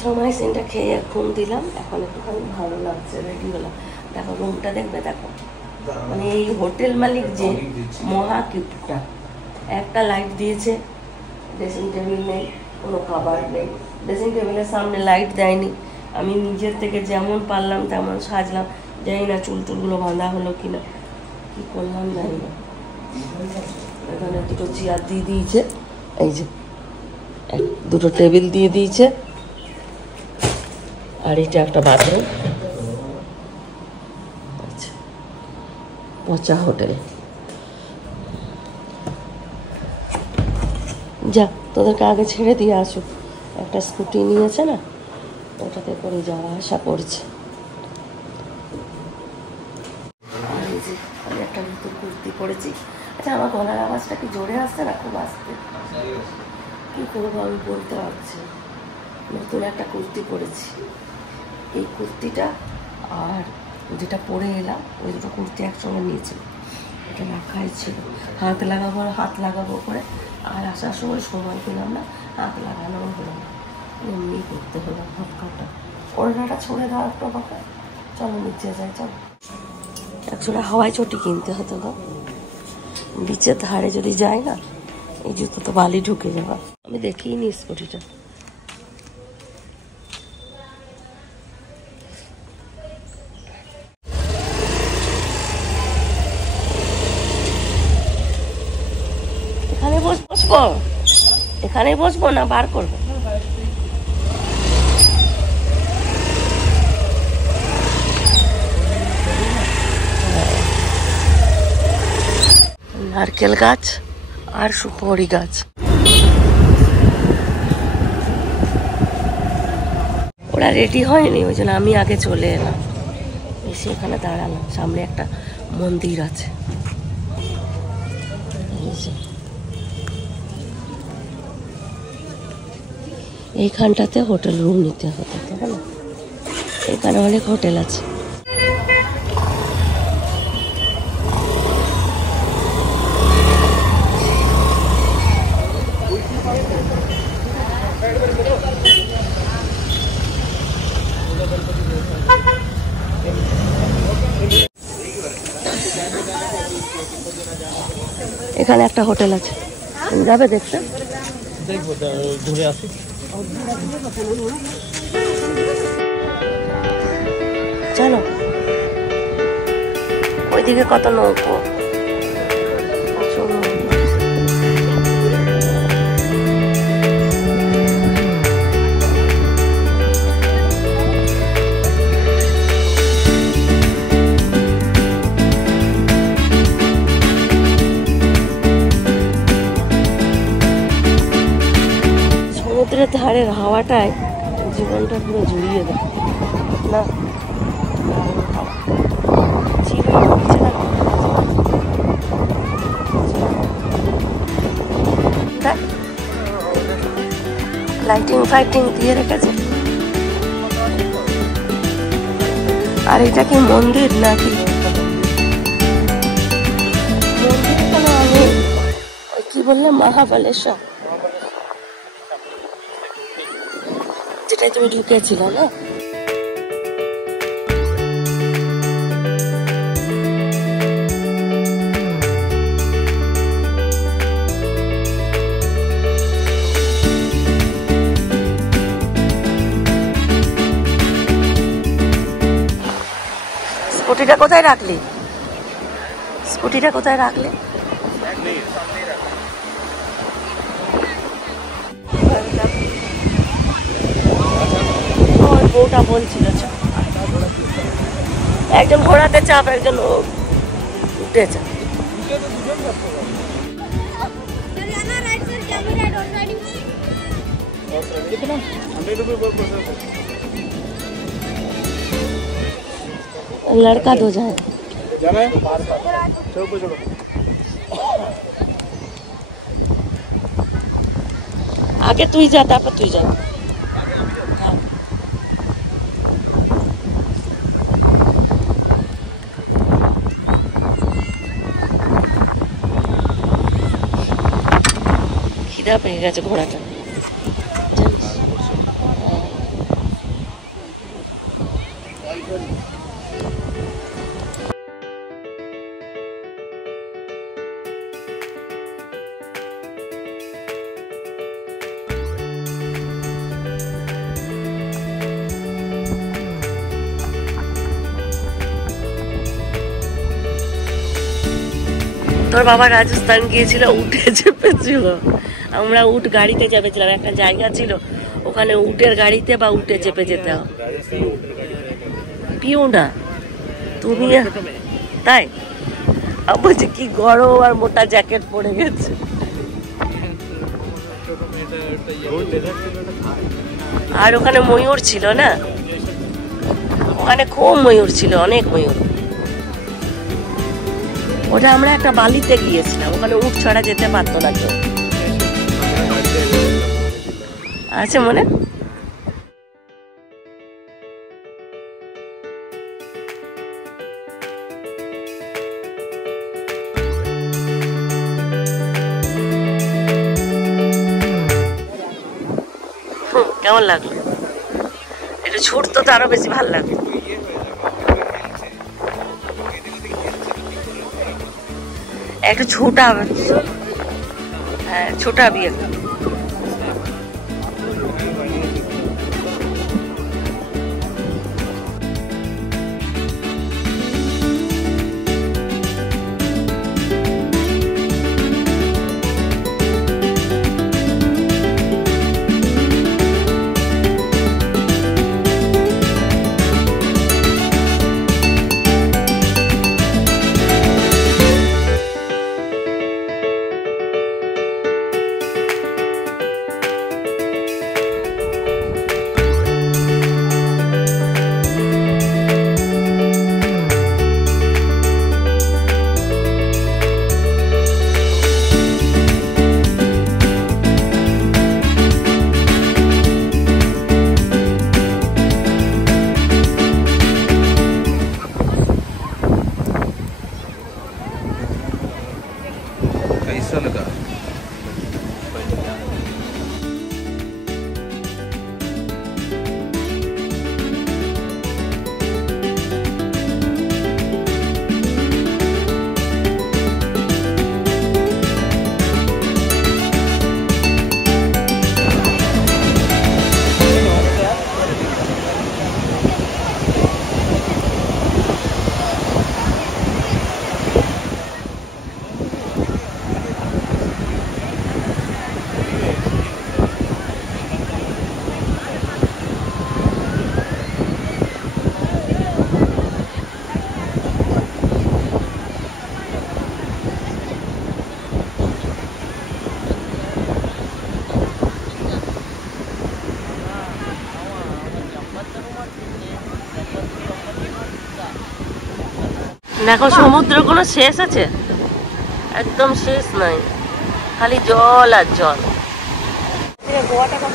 এরিথ্রোমাইসিনটা খেয়ে ঘুম দিলাম, এখন একটুখানি ভালো লাগছে, রেডি হলাম। দেখো রুমটা দেখবে, দেখো মানে এই হোটেল মালিক যে মহা কিপটা, একটা লাইট দিয়েছে, ড্রেসিং টেবিল নেই, কোনো খাবার নেই, ড্রেসিং টেবিলের সামনে লাইট দেয়নি। আমি নিজের থেকে যেমন পারলাম তেমন সাজলাম, জানি না চুল টুলগুলো বাঁধা হলো কিনা, কি করলাম জানি না। এখানে দুটো চেয়ার দিয়ে দিয়েছে, এই যে দুটো টেবিল দিয়ে দিয়েছে, আর এটা একটা বাথরুম। আচ্ছা, পচা হোটেল। যা, তোদেরকে আগে ছেড়ে দিয়ে আসুক। একটা স্কুটি নিয়েছে না, ওটাতে করে যাওয়া আসা করছে। আর এই যে আমি একটা নতুন কুর্তি পরেছি। আচ্ছা, আমার গলার আওয়াজটা কি জোরে আসছে না খুব আসতে? কি করবো আমি বলতে পারছি। নতুন একটা কুর্তি পরেছি, এই কুর্তিটা আর যেটা পরে এলাম ওই দুটো কুর্তি একসঙ্গে নিয়েছি, এটা রাখাই ছিল। হাত লাগাবো করে, আর আসার সময় সময় পেলাম না, হাত লাগানো হলো না, এমনি করতে হলো হাত কাটা। ওড়নাটা ছড়ে দেওয়া একটু আমাকে, চলো নিচে যাই, চলো। একজোড়া হাওয়াই চটি কিনতে হতো না, বিচের ধারে যদি যাই না, এই জুতো তো বালি ঢুকে যাওয়া। আমি দেখিই নি স্কুটিটা। বসবো এখানে, বসবো না বার করবো? নারকেল গাছ আর সুপারি গাছ। ওরা রেডি হয়নি, ওই জন্য আমি আগে চলে এলাম, এসে এখানে দাঁড়ালাম। সামনে একটা মন্দির আছে, এইখানটাতে হোটেল রুম নিতে হতো, তাই না? এখানে অনেক হোটেল আছে। এখানে একটা হোটেল আছে, যাবে দেখতে? দেখবো, ঘুরে আসি। চলো, ওইদিকে কত নৌকো। সমুদ্রের ধারের হাওয়াটায় জীবনটা পুরো জুড়িয়ে দেয় না? লাইটিং ফাইটিং দিয়ে রেখেছে। আর এটা কি মন্দির নাকি? মন্দির কোনো, আমি কি বললাম, মহাবালেশ্বর, যেটাই তুমি ঢুকেছিল না? স্কুটিটা কোথায় রাখলি? স্কুটিটা কোথায় রাখলি? ওর বউটা বলছিল একজন ঘোড়াতে চাপ, একজন উঠে চাপ। लड़का दो जाए आगे, तू ही जाता पर तू ही जाता। খিদা পেয়ে গেছে ঘোড়াটা। তোর বাবা রাজস্থান গিয়েছিল, উঠে চেপেছিল। আমরা উট গাড়িতে চেপেছিলাম, একটা জায়গা ছিল ওখানে উটের গাড়িতে বা উটে চেপে যেতে হবে। পিও না তুমি, তাই বলছি কি গরম, আর মোটা জ্যাকেট পরে গেছে। আর ওখানে ময়ূর ছিল না, ওখানে খুব ময়ূর ছিল, অনেক ময়ূর। ওটা আমরা একটা বালিতে গিয়েছিলাম, ওখানে উট ছাড়া যেতে পারতো না কেউ। আছে মনে? কেমন লাগলো? একটু ছুটতো তো আরো বেশি ভালো লাগলো। একটু ছোটা হবে, হ্যাঁ ছোটা বিয়ে। कैसा लगा? দেখো সমুদ্র কোনো শেষ আছে? একদম শেষ নাই, খালি জল আর জল। গোয়াটা কত?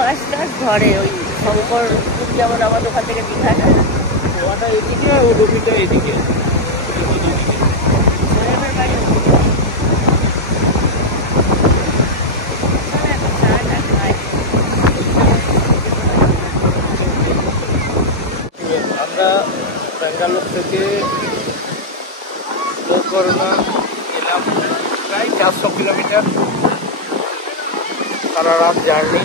মাছ টাছ ধরে ওই শঙ্কর, যেমন আমাদের ওখান থেকে দীঘা না, গোয়াটা এদিকে, উডুপিটা এদিকে। আমরা ব্যাঙ্গালোর থেকে গোকর্ণা গেলাম, প্রায় 400 কিলোমিটার সারা রাত জার্নি।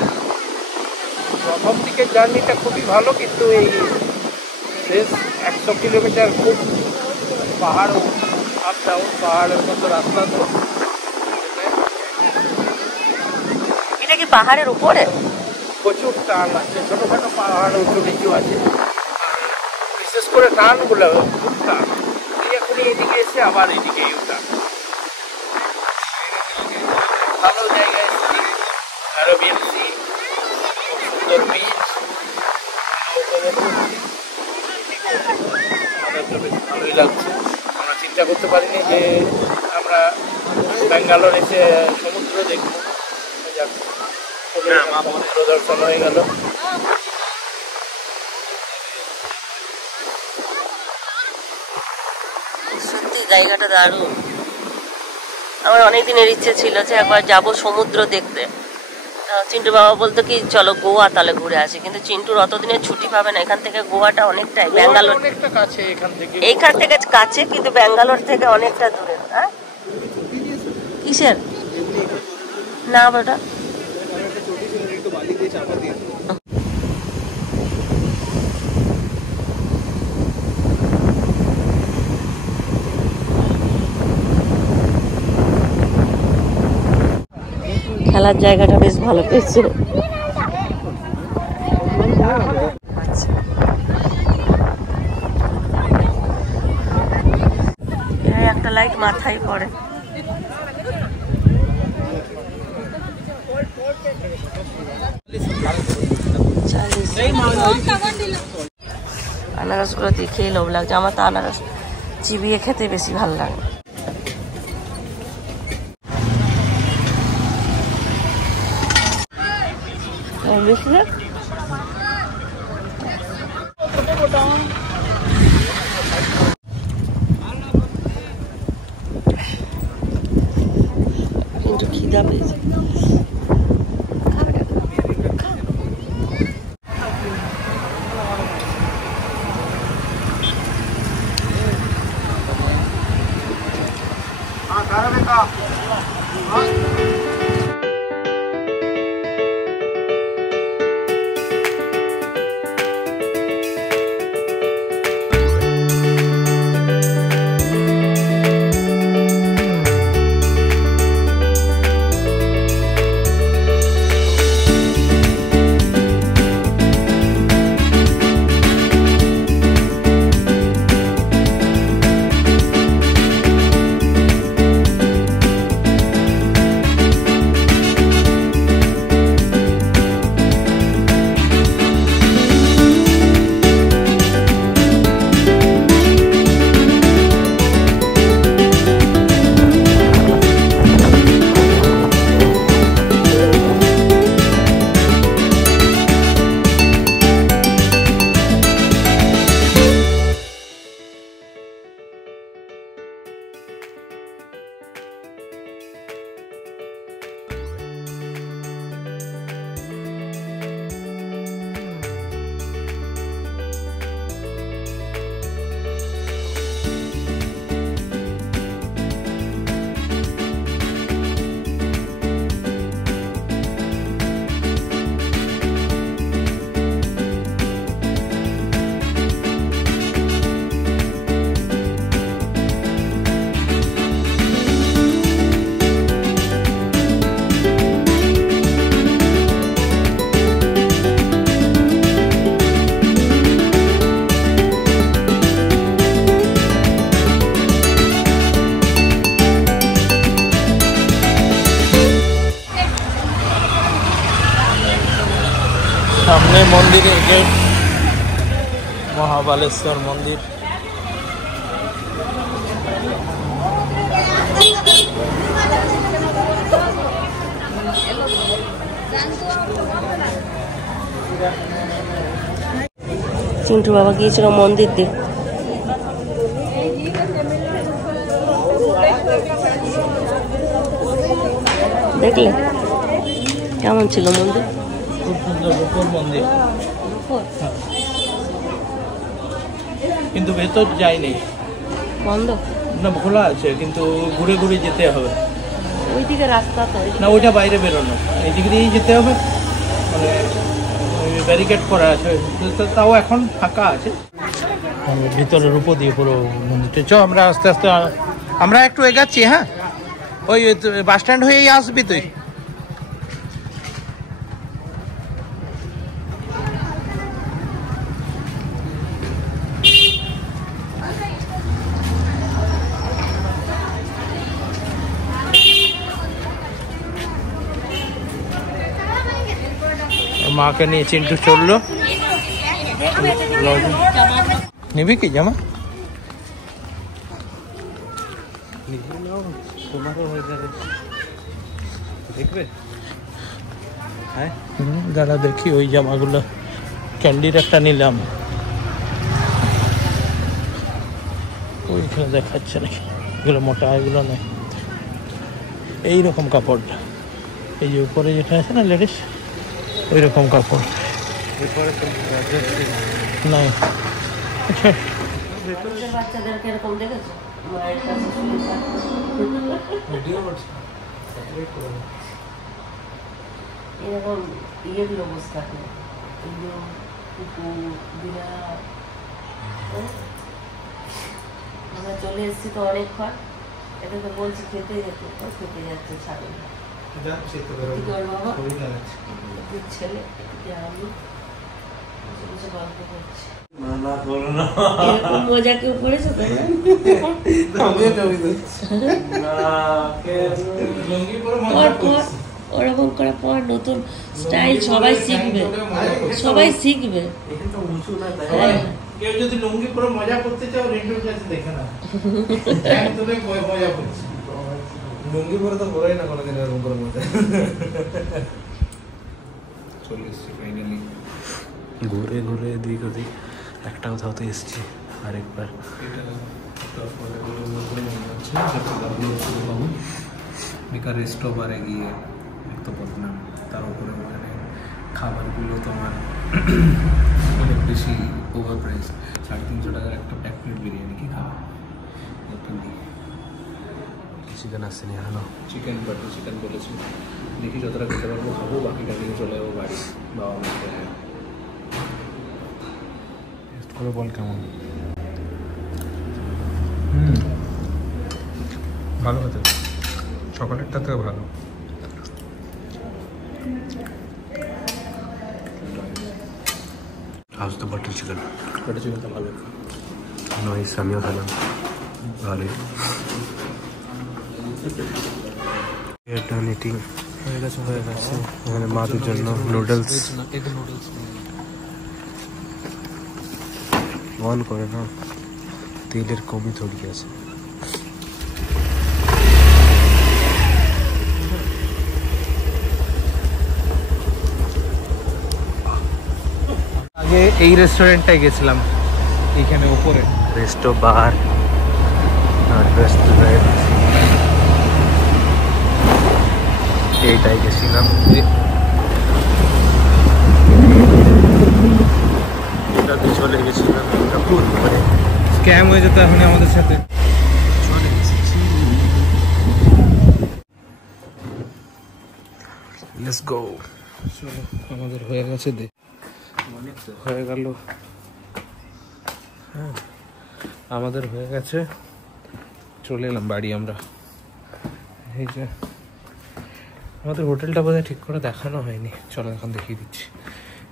প্রথম দিকের জার্নিটা খুবই ভালো, কিন্তু এই শেষ 100 কিলোমিটার খুব পাহাড়, আপ ডাউন পাহাড়ের মতো রাস্তা। তো এটা কি পাহাড়ের উপরে? প্রচুর টান আছে, ছোটোখাটো পাহাড় উঁচু নিচু আছে, বিশেষ করে টানগুলো খুব টান। এখনই এদিকে এসে আবার এদিকে টান। ভালো জায়গায় এসেছি, আরবিয়ান সি, সুন্দর বিচ, আমাদের তো বেশ ভালোই লাগছে। আমরা চিন্তা করতে পারিনি যে আমরা ব্যাঙ্গালোর এসে সমুদ্র দেখবো। সমুদ্র দর্শন হয়ে গেল। জায়গাটা দারুণ। আমার অনেক দিনের ইচ্ছে ছিল যে একবার যাব সমুদ্র দেখতে। চিন্টু বাবা বলতো কি চলো গোয়া তাহলে ঘুরে আসি, কিন্তু চিন্টুর অতদিনের ছুটি পাবে না। এখান থেকে গোয়াটা অনেকটাই, ব্যাঙ্গালোর এইখান থেকে কাছে, কিন্তু ব্যাঙ্গালোর থেকে অনেকটা দূরে। হ্যাঁ কিসের না বেটা, খেলার জায়গাটা বেশ ভালো পেয়েছে। একটা লাইট মাথায় পড়ে। আনারস গুলো দেখেই লোভ লাগছে আমার, তো আনারস চিবিয়ে খেতে বেশি ভালো লাগে। কিন্তু খিদা পেয়েছে। সামনে মন্দিরের গেট, মহাবালেশ্বর মন্দির। চিন্টু বাবা গিয়েছিল মন্দির দেখতে। দেখলে কেমন ছিল মন্দির? খুব সুন্দর রূপোর মন্দির, কিন্তু ভেতর যায়নি, বন্ধ না খোলা আছে, কিন্তু ঘুরে ঘুরে যেতে হবে। ওইদিকে রাস্তা তো না, ওইটা বাইরে বেরোনো, এইদিকে দিয়েই যেতে হবে, মানে ব্যারিকেড করা আছে, তাও এখন ফাঁকা আছে। ভিতরের উপর দিয়ে পুরো মন্দিরটা। চ আমরা আস্তে আস্তে আমরা একটু এগাচ্ছি। হ্যাঁ, ওই বাস স্ট্যান্ড হয়েই আসবি তুই। মাকে নিয়ে চিন্টু চললো। নিবি কি জামা? দেখবে? দাঁড়া দেখি ওই জামাগুলো। ক্যান্ডির একটা নিলাম, ওইখানে দেখাচ্ছে নাকি। এগুলো মোটা, এগুলো নয়। এইরকম কাপড়, এই যে উপরে যেটা আছে না লেডিস, ওই রকম কাপড় নাই। আচ্ছা, বাচ্চাদেরকে এরকম দেখেছো, মায়ের কাছে শুয়ে থাকতো। এরকম ইয়েগুলো বসে থাকে, কুকুর, বিড়াল। আমরা চলে এসেছি তো অনেকক্ষণ, এটা তো বলছি খেতে যেতে, তো খেতে যাচ্ছে ছাগল। বাবা ছেলে আমি গল্প করছি। এরকম মজা কেউ করেছো তোমরা? ওরকম করে পর, নতুন স্টাইল, সবাই শিখবে, সবাই শিখবে। কেউ যদি লুঙ্গি পরে মজা করতে চাও, রেন্টুর কাছে দেখে না, তুমি মজা করছি। লুঙ্গি পরে তো বলাই না কোনোদিন এরকম করে মজা। চলে এসছি ফাইনালি, ঘুরে ঘুরে এদিক ওদিক, একটা কোথাও তো এসছি আরেকবার। বেকার রেস্টোবারে গিয়ে এক তো বদনাম, তার উপরে ওখানে খাবারগুলো তোমার অনেক বেশি ওভার প্রাইস। 350 টাকার একটা এক প্লেট বিরিয়ানি কি খাওয়া, চিকেন আসেনি এখনো, চিকেন বাটার চিকেন বলেছি, দেখি যতটা খেতে পারবো খাবো, বাকিটা নিয়ে চলে যাবো বাড়ি। বাবা মাকে টেস্ট করে বল কেমন। ভালো হতে, চকলেটটা তো ভালো। হাউস তো বাটার চিকেনটা ভালো নয়, আমিও খেলাম ভালোই। এটা নিটিং হয়ে গেছে এখানে মাদের জন্য নুডলস। অন করে না, তেলের কমই থরি আছে। আগে এই রেস্টুরেন্টটায় গেছিলাম, এইখানে উপরে রেস্টো বার আর রেস্টুরেন্ট, এইটাই গেছিলাম। এটাতে চলে গেছিলাম, স্ক্যাম হয়ে যেত এখন আমাদের সাথে। চলে এসেছি, লেটস গো। চলো, আমাদের হয়ে গেছে, হয়ে গেল। হ্যাঁ, আমাদের হয়ে গেছে, চলে এলাম বাড়ি আমরা। এই যে আমাদের হোটেলটা বোধহয় ঠিক করে দেখানো হয়নি, চলো এখন দেখিয়ে দিচ্ছি।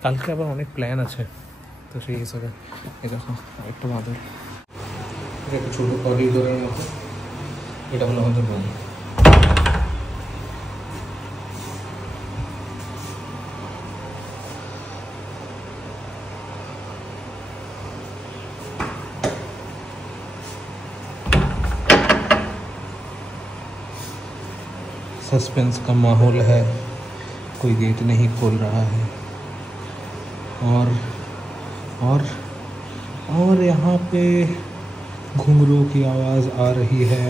কালকে আবার অনেক প্ল্যান আছে, তো সেই হিসাবে এরকম একটা মাদুর, এটা একটা ছোটো করিডোরের মতো, এটা হলো আমাদের রুম। सस्पेंस का माहौल है, कोई गेट नहीं खोल रहा है, और यहाँ पे घुंघरू की आवाज़ आ रही है।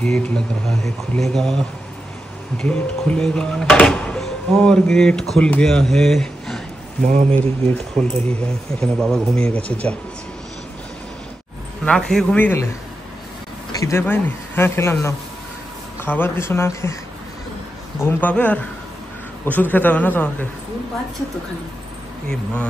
गेट लग रहा है खुलेगा, गेट खुलेगा, और गेट खुल गया है। माँ मेरी गेट खोल रही है। এখানে বাবা ঘুমিয়ে গেছে, যা না খেয়ে ঘুমিয়ে গেলে, খিদে পাইনি? হ্যাঁ খেলাম না, খাবার কিছু না খেয়ে ঘুম পাবে, আর ওষুধ খেতে হবে না তোমাকে? ঘুম পাচ্ছে তো খালি। এ মা।